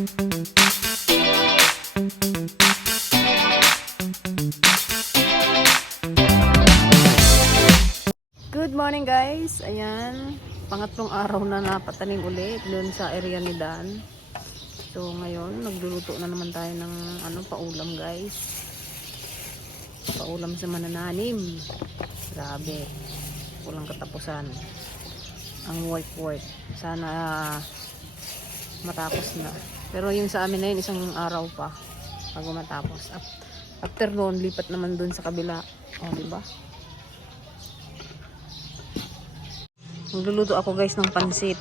Good morning guys, ayan, pangatlong araw na napatanim ulit doon sa area ni Dan. So ngayon, nagluluto na naman tayo ng paulam guys. Paulam sa manananim. Grabe, walang katapusan ang work. Sana matapos na. Pero yung sa amin na yun, isang araw pa bago matapos. After noon, lipat naman doon sa kabila. O, diba? Magluluto ako guys ng pansit.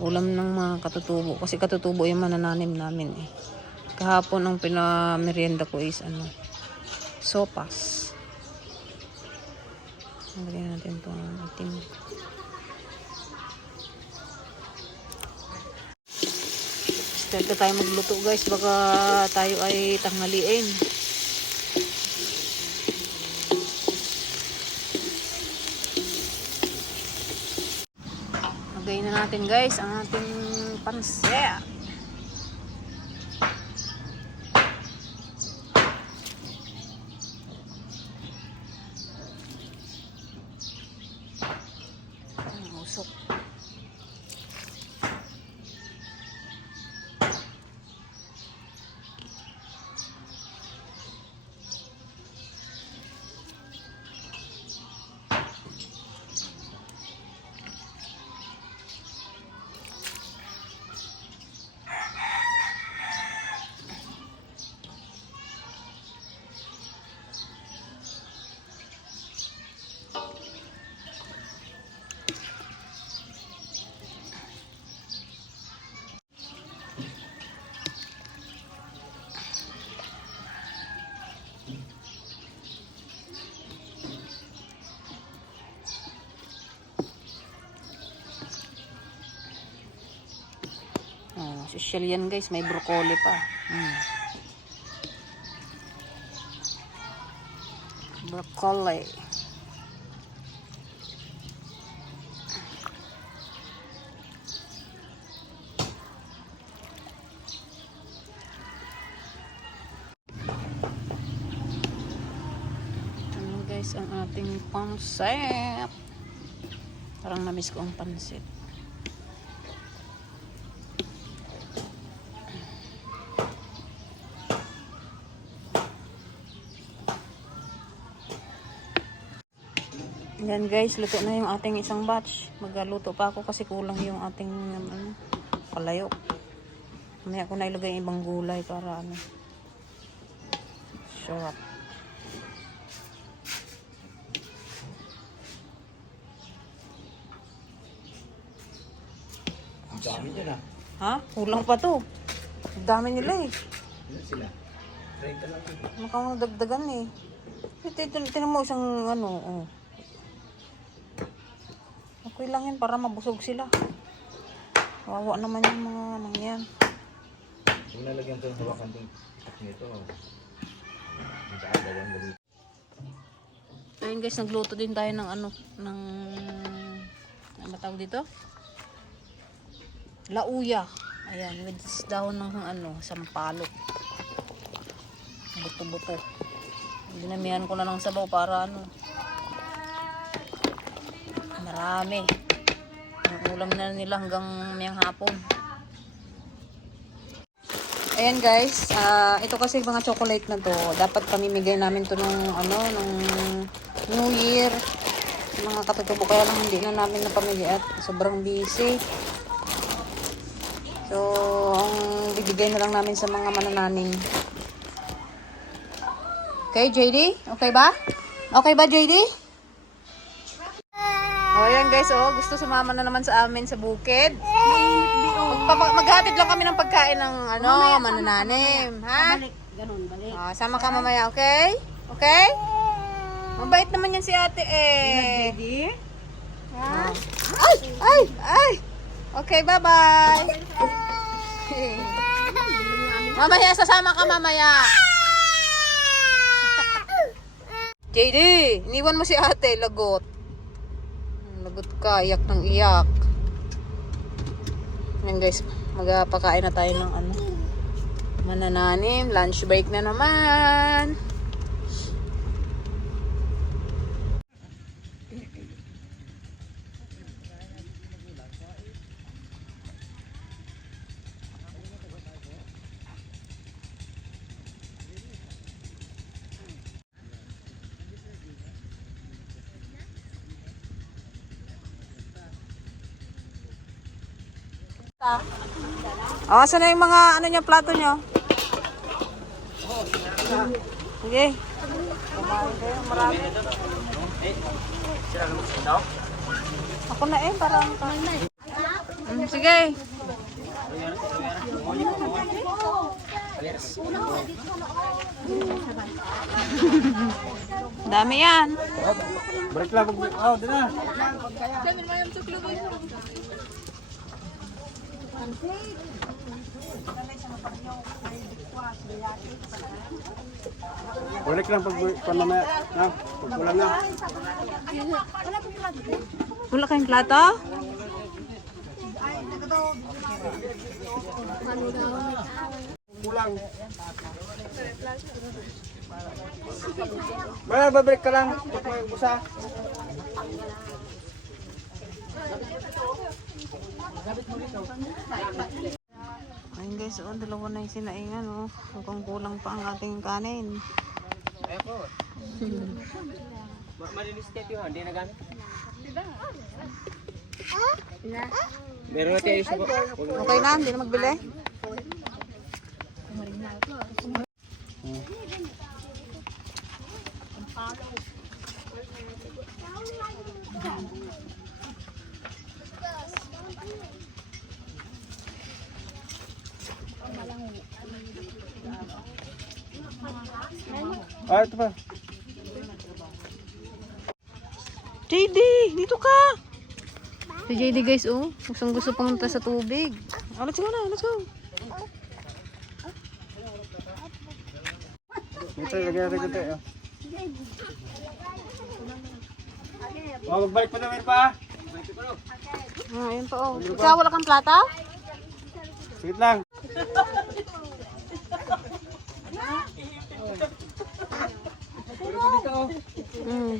Ulam ng mga katutubo. Kasi katutubo yung manananim namin eh. Kahapon ang pinamerienda ko is sopas. Lagyan natin itong itim. Start na tayo magluto guys. Baka tayo ay tanghaliin. Lagay na natin guys ang ating pansit. Usok. Social yan guys, may broccoli pa. Broccoli. Ano guys ang ating pansit. Parang namiss ko ang pansit. Yan guys, luto na yung ating isang batch. Magluto pa ako kasi kulang yung ating palayok. Mamaya ko na ilagay yung ibang gulay para sarap. Ang dami nila. Ha? Kulang pa to. Ang dami nila eh. Ilan sila? 30 lang sila. Mukhang dagdagan eh. Tinan mo isang oh. Okay lang yan para mabusog sila. Wawa naman yung mga yan. Kung nalagyan ito ng hawakan nito, magkakadawang gabi. Ayun guys, nagluto din tayo ng ano tawag dito? Lauya. Ayan, with dahon ng sampalok. Buto-buto. Dinamihan ko na ng sabaw para marami. Ang ulam na nila hanggang mayang hapon. Ayan guys, ito kasi mga chocolate na to, dapat pamimigay namin to nung New Year. Mga katutubo, kaya lang hindi na namin napamigay at sobrang busy. So, ang bibigay na lang namin sa mga manananim. Okay, JD? Okay ba? Okay ba, JD? O, ayan guys, gusto sumama na naman sa amin sa bukid. Maghatid lang kami ng pagkain ng manananim, ha? Balik, ganun, balik. Sama ka mamaya, okay? Okay? Mabait naman yan si ate eh. Ready? Ay! Okay, bye-bye. Mamaya, sasama ka mamaya. JD, iniwan mo si ate, lagot. Lagot ka, iyak ng iyak. Ayan guys. Magpakain na tayo ng ano. Manananim. Lunch break na naman. Oh, saan na yung mga ano niya, plato niyo? Sige. Kumain kayo, marami. Ako na parang... sige. Dami yan. Break lang. Oh, doon na. Balik lang pag mamaya na. Pag ulam na. Wala kayong plato? Kulang. Wala, babalik ka lang. Pag may busa. Ayun guys, dalawa na yung sinaingan, mukhang kulang pa ang ating kanin. Malinis kayo, hindi na gamit. Meron natin yung sabak. Okay na, hindi na magbili. Ah, ito pa. JD, dito ka! Si JD guys, gustong gusto pumunta sa tubig. Let's go na, let's go. Ito, lagyan natin ito. Magbalik pa naman pa. Ayun pa, Ikaw, wala kang plata? Sige lang.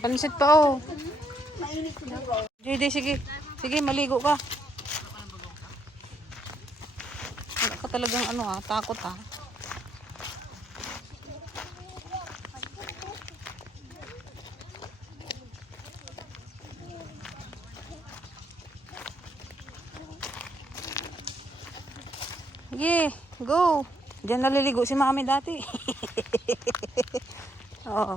Pansit pa, JD, sige. Sige, maligo ka. Wala ka talagang takot Sige, go. Diyan naliligo si mami dati. Oo.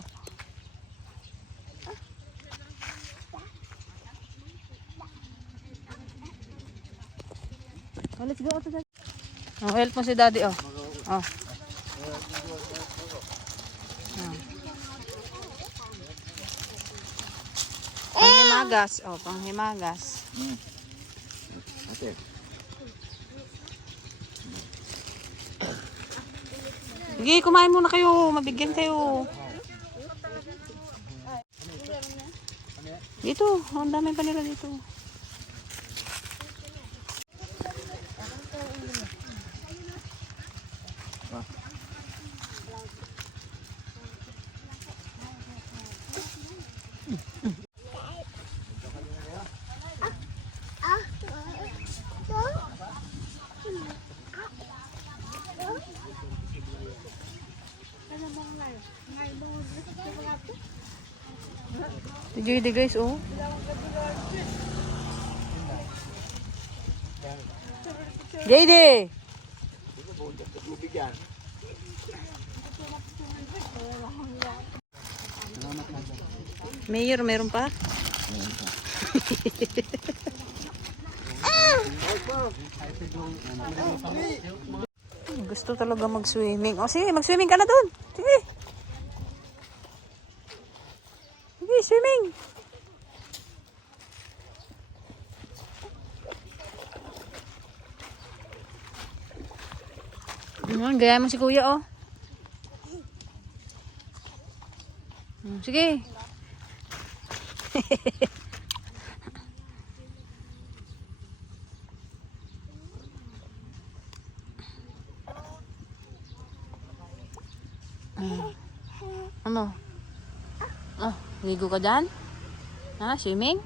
Let's go. Help mo si daddy, Panghimagas, panghimagas. Okay. Sige, kumain muna kayo. Mabigyan kayo. Dito, ang dami pa nila dito. Si JD guys, JD! Mayor, meron pa? Gusto talaga mag-swimming. Sige, mag-swimming ka na dun. Sige. Sige, swimming. Gaya mo si kuya, Sige. Ano? Ah, ligo ka dyan? Ha? Swimming?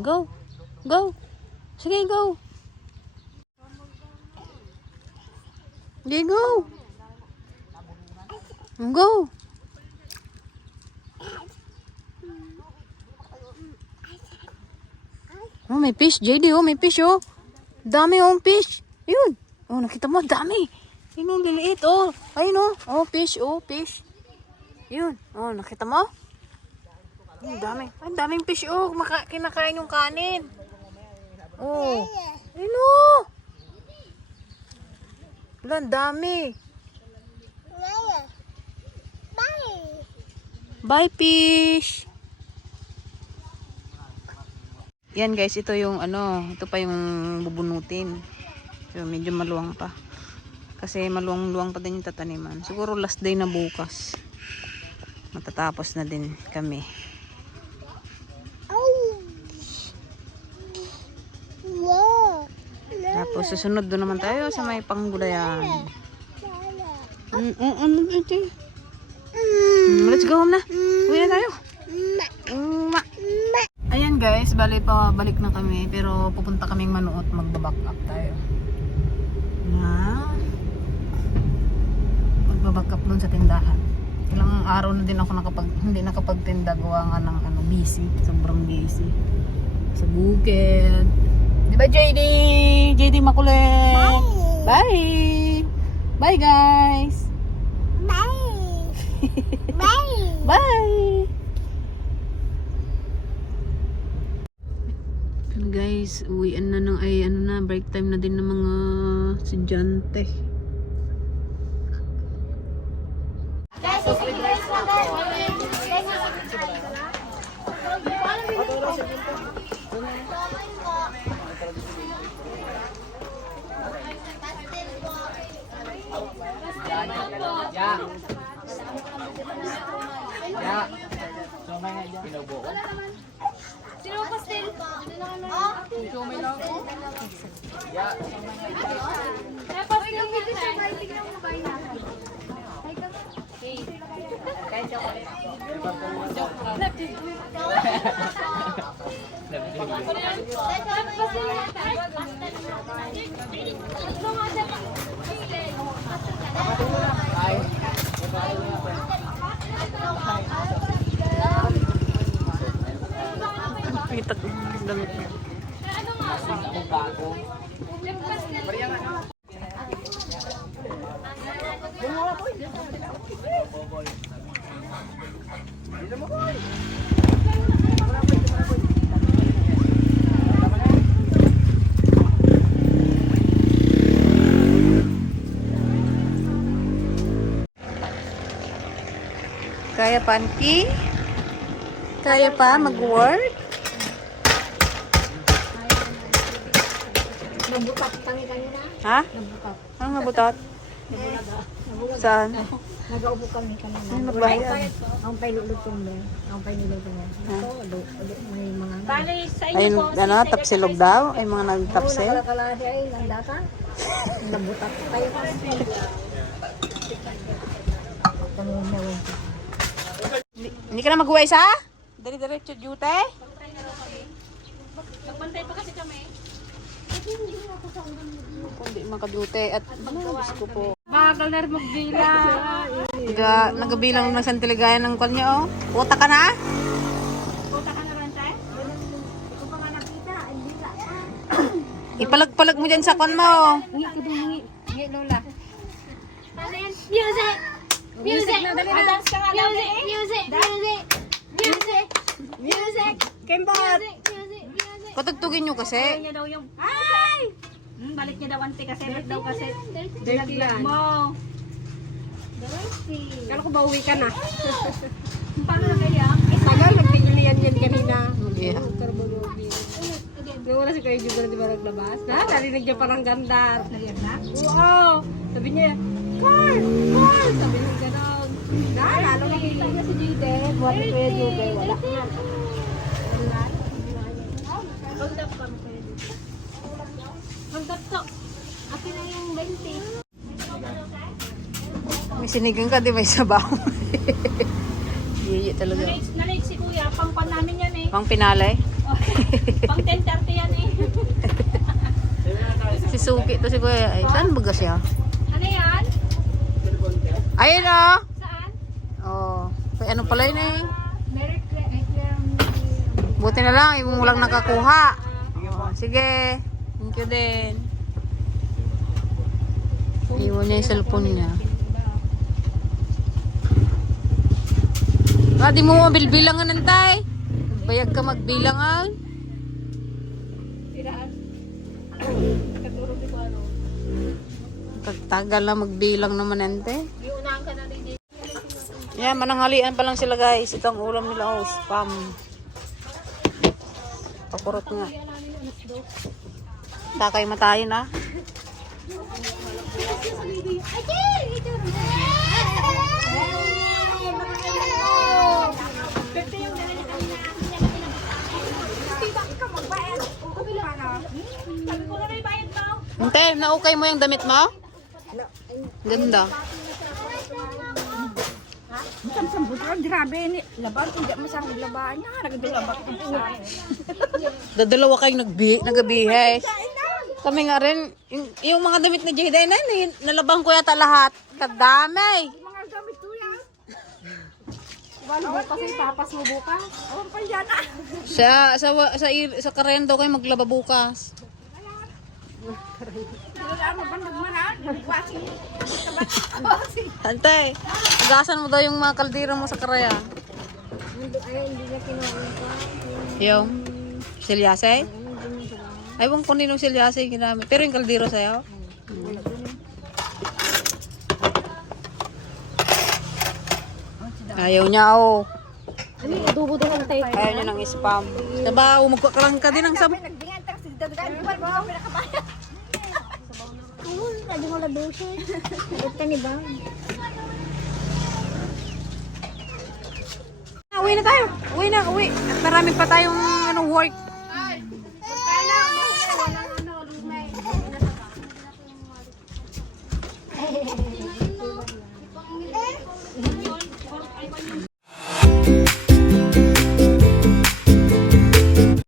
Go. Go. Sige, go. Sige, go. Go. Oh, may fish, JD. Oh, may fish, oh. Dami, oh, fish. Yun. Oh, nakita mo, dami. Yun, oh, liliit, oh. Ayun, oh. Oh, fish, oh, fish. Yun. Oh, nakita mo? Ang dami. Ang daming fish, oh. Kinakain yung kanin. Oh. Ayun, oh. Wala, ang dami. Bye, fish. Yan guys, ito yung ano, ito pa yung bubunutin. So, medyo maluwang pa. Kasi maluwang-luwang pa din yung tataniman. Siguro last day na bukas. Matatapos na din kami. Tapos susunod doon naman tayo sa may panggulayan. Let's go home na. Uwi na tayo. Ayan guys, balik na kami. Pero pupunta kaming Manuot, magbaback up tayo. Magbaback up doon sa tindahan. Ilang araw na din ako hindi nakapagtinda, gawa nga ng busy. Sobrang busy. Sa bukid. Diba JD? JD makulit. Bye! Bye guys! Bye! Bye! Bye! Guys, uwian na ng break time na din ng mga estudyante. Sino pastel? Ito may lang ako. Pastel yung video sa bahay. Tignan mo ba yun? Kain chocolate. Pitat yung damit niya. Kaya pa, Anki? Kaya pa mag-work? Nabukat kami kanina. Ha? Nabukat. Anong nabutot? Saan? Nag-aupo kami kanina. Ano nagbayad? Ang pailulutong mo. Ang pailulutong mo. Ito, may mga... Ay, tapsilog daw? Ay, mga nagtapsil? Nakakaladi ay nandata. Nabutak tayo kasi. Hindi ka na mag-uwi sa? Dali-diretso duty? Nagbantay pa kasi kami. Hindi makaduty at Diyos ko po. Bagal na rin magbilang. Nagabilang ng santiligayan ng kwan niya, oh. Puta ka na? Puta ka na rin tayo? Ito pa nga nakita. Hindi ka. Ipalag-palag mo dyan sa kwan mo, oh. Hingi ko dun, hingi Lola. Music! Music! Dance ka nga lang. Music! Music! Music! Music! Kembot! Music! Music! Patugtugin nyo kasi. Niya daw yung... Ay! Balik niya daw ante kasi. Balik daw kasi. Dinaglag mo. Kala ko ba uwi ka na? Paano na kaya? Tagal, nagpigilian yan kanina. Yeah. Karbonobi. Nung wala si Kuya Jubal, di ba naglabas? Narinig niya parang gandar. Nariyan na? Oo! Sabi niya, Carl! Carl! Sabi niya gano'n. Lalo nakita niya si Jide. Buwan ni Kuya Jubal. Wala ka na. Hold up kami kayo dito. Hold up to. Akin na yung 20. May sinigang ka, di may sabaw. Yiyi talaga. Nalate si Kuya, pang-pan namin yan eh. Pang pinalay. Pang 10:30 yan eh. Si Suki to si Kuya. Ay, saan baga siya? Ano yan? Ayun oh. Saan? Oh. Ay, ano pala yun eh. Merry Buti na lang, yung walang nakakuha. Oh, sige. Thank you din. Iwan niya yung cellphone niya. Ah, di mo mabilbilangan ng tay. Bayag ka magbilangan. Tiraan. Katuro di ko ano. Tagal na magbilang naman ente. Iunahan ka na din. Yan, mananghalian pa lang sila guys. Ito ang ulam nila. Oh, spam. Pakurot nga. Takay matayin ah. Hinte, naukay mo yung damit mo? Ganda. Grabe ni laban hindi masang laban na nagdulabat ko sa. Dadalawa kayong nagabihes. Kami nga rin, yung mga damit ni Jada na nalabang ko yata lahat. Kadamay. Mga gamit ko yan. Walo bukas ay papas mo bukas. Oh, pa yan ah. Sa karendo kayo maglaba bukas. Wala mo ba nagmanan? Washing. Antay, agasan mo daw yung mga kaldero mo sa karaya. Ay, hindi na kinain pa. Yung silyasay? Ay, wang kunin yung silyasay ginamit. Pero yung kaldero sa'yo? Ayaw niya, oh. Ano yung adobo doon ang tayo? Ayaw niya ng spam. Sabaw, magkakarang ka din ng sabaw. Nagbingan ta si dadagan ko ba pinakabaya. Lagi mo lado siya. Ito ni ba? Uwi na tayo. Uwi na, uwi. At marami pa tayong work.